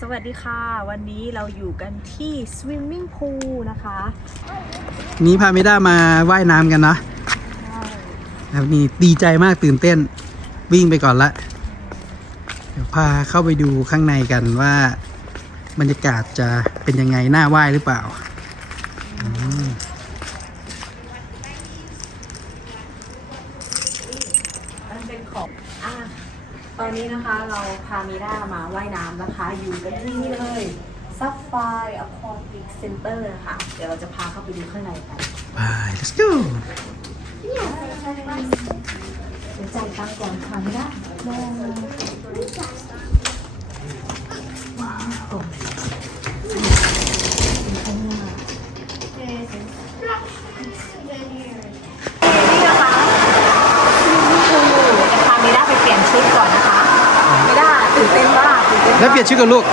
สวัสดีค่ะ วันนี้เราอยู่กันที่ swimming pool นะคะ นี้พาเมด้ามาว่ายน้ำกันเนาะครับนี่ดีใจมากตื่นเต้น วิ่งไปก่อนละ เดี๋ยวพาเข้าไปดูข้างในกันว่าบรรยากาศจะเป็นยังไงน่าว่ายหรือเปล่าอืมมันเป็นของอะ ตอนนี้นะคะเราพามิด้ามาว่ายน้ำนะคะ อยู่กันที่นี่เลยซับไฟอควาติกเซ็นเตอร์นะคะเดี๋ยวเราจะพาเข้าไปดูข้างในกัน ไป let's go เดี๋ยวจ่ายตังค์ก่อนค่ะมิด้าโมนี่นะคะพามิด้าไปเปลี่ยนชุดก่อนนะคะมิด้าตื่นเต้นมากตื่นเต้นมาก แล้วเปลี่ยนชื่อกับลูกอ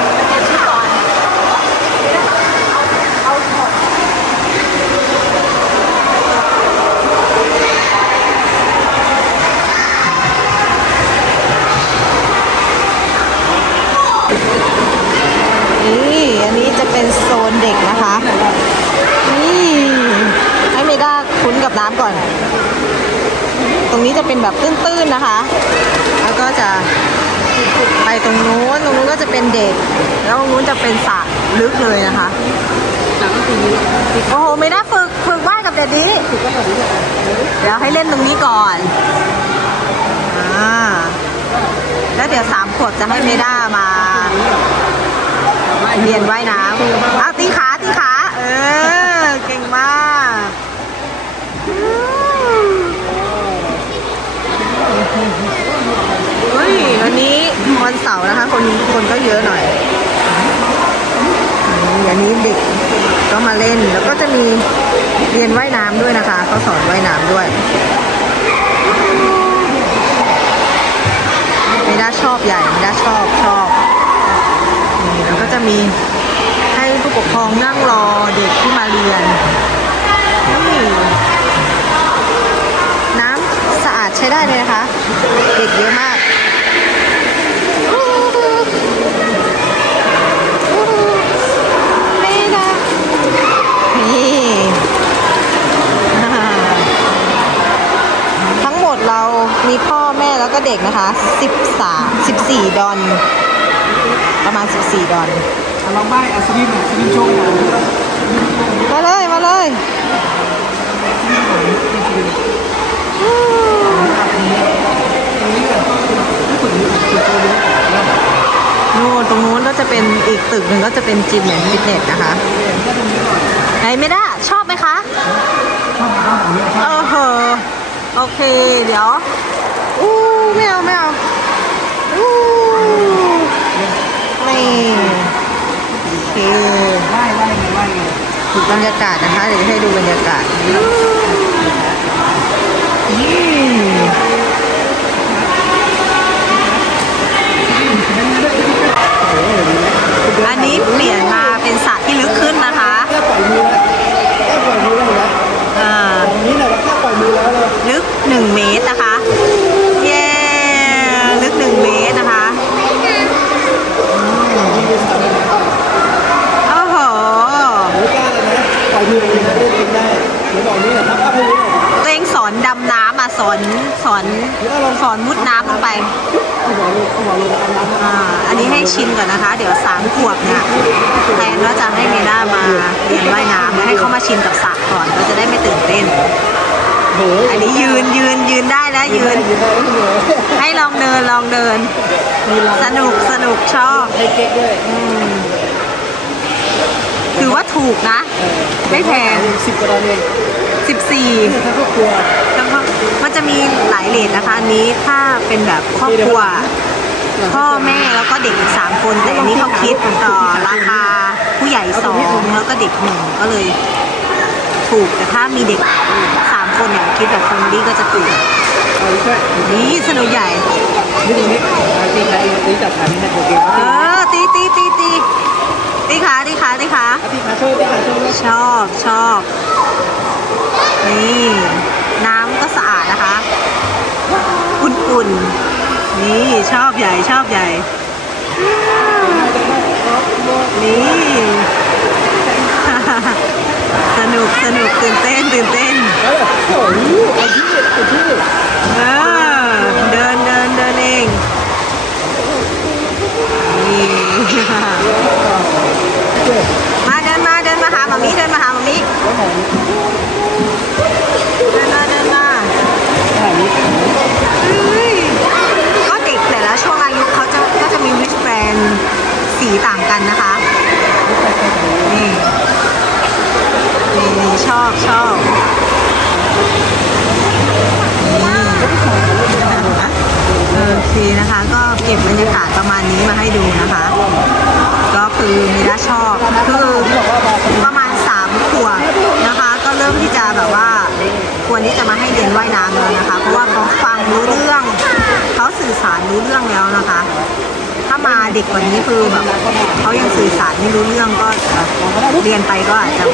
นเอาถอดนี่อันนี้จะเป็นโซนเด็กนะคะ นี่ให้เมด้าคุ้นกับน้ำก่อน ตรงนี้จะเป็นแบบตื้นๆนะคะ แล้วก็จะ ไปตรงนู้นตรงนู้นก็จะเป็นเด็ก แล้วตรงนู้นจะเป็นสระลึกเลยนะคะโอ้โหเมด้าฝึกฝึกว่ายกับเด็ดดี้เดี๋ยวให้เล่นตรงนี้ก่อนอ่าแล้วเดี๋ยวสามขวบจะให้เมด้ามาเรียนว่ายน้ำเอาตีขาตีขา เออ เก่งมากอืมเฮ้ย วันนี้วัน เสาร์นะคะ คนคนก็เยอะหน่อยอืมอย่างนี้เด็กก็มาเล่นแล้วก็จะมีเรียนว่ายน้ำด้วยนะคะเขาสอนว่ายน้ำด้วยไม่ได้ชอบใหญ่ไม่ได้ชอบชอบนี่แล้วก็จะมีให้ผู้ปกครองนั่งรอเด็กที่มาเรียนนี่น้ำสะอาดใช้ได้เลยนะคะ เด็กเยอะมาก เด็กนะคะ 13 14 ดอน ประมาณ 14 ดอนลองบ้ายอัศวินอัศวินโชว์หน่อยมาเลย มาเลยนู่นตรงนู้นก็จะเป็นอีกตึกหนึ่งก็จะเป็นจิมเหมือนฟิตเนสนะคะไหนไม่ได้ชอบไหมคะ เออเหอะโอเค เดี๋ยวอู้ ไม่เอาไม่เอาอู้นี่โอเคว่ายว่ายไงว่ายไงดูบรรยากาศนะคะ เดี๋ยวจะให้ดูบรรยากาศอันนี้เปลี่ยนมาเป็นสระที่ลึกขึ้นนะคะ แค่ปล่อยมือแล้วแค่ปล่อยมือแล้วเห็นไหม อ่า ตรงนี้แหละว่าแค่ปล่อยมือแล้วเลย ลึก 1 เมตรนะคะ เย้ ลึก 1 เมตรนะคะโอ้โห ไม่กล้าเลยนะปล่อยมือเลยนะเล่นเองได้เดี๋ยวบอกนี้เหรอครับเอาไปเลย ตัวเองสอนดำน้ำอะสอน สอนสอนมุดน้ำลงไปเอาหัวลงเอาหัวลงอาบน้ำอ่าอันนี้ให้ชินก่อนนะคะ เดี๋ยวสามขวบเนี่ยแทนว่าจะให้เมด้ามาเรียนว่ายน้ำให้เขามาชินกับสระก่อนเราจะได้ไม่ตื่นเต้น อันนี้ยืนยืนยืนได้แล้วยืน ให้ลองเดินลองเดิน สนุกสนุกชอบให้เก๊กด้วยอืมถือว่าถูกนะ ไม่แพงสิบกว่าดอลเอง 14ถ้าครอบครัวแล้วก็มันจะมีหลายเลทนะคะอันนี้ถ้าเป็นแบบครอบครัว พ่อแม่แล้วก็เด็กอีกสามคน แต่อันนี้เขาคิดต่อราคาผู้ใหญ่สองแล้วก็เด็กหนึ่งก็เลยถูกแต่ถ้ามีเด็กสามคนเนี่ยคิดแบบคนนี้ก็จะถูกเอาช่วย นี่สนุกใหญ่ นี่ตรงนี้ตีขาตีจับขานี่นะโอเคเออตีตีตีตีตีขาตีขาตีขาตีขาโชว์ตีขาชว์ด้วยชอบชอบ นี่น้ำก็สะอาดนะคะอุ่นๆนี่ชอบใหญ่ชอบใหญ่ นี่ สนุกสนุกตื่นเต้น กันนะคะนี่นี่นี่ชอบชอบโอเคนะคะก็เก็บบรรยากาศประมาณนี้มาให้ดูนะคะ ก็คือมีด้าชอบคือประมาณสามขวบนะคะ ก็เริ่มที่จะแบบว่าควรที่จะมาให้เรียนว่ายน้ำแล้วนะคะ เพราะว่าเขาฟังรู้เรื่อง เขาสื่อสารรู้เรื่องแล้วนะคะ มาเด็กกว่านี้คือแบบเขายังสื่อสารไม่รู้เรื่องก็เรียนไปก็อาจจะ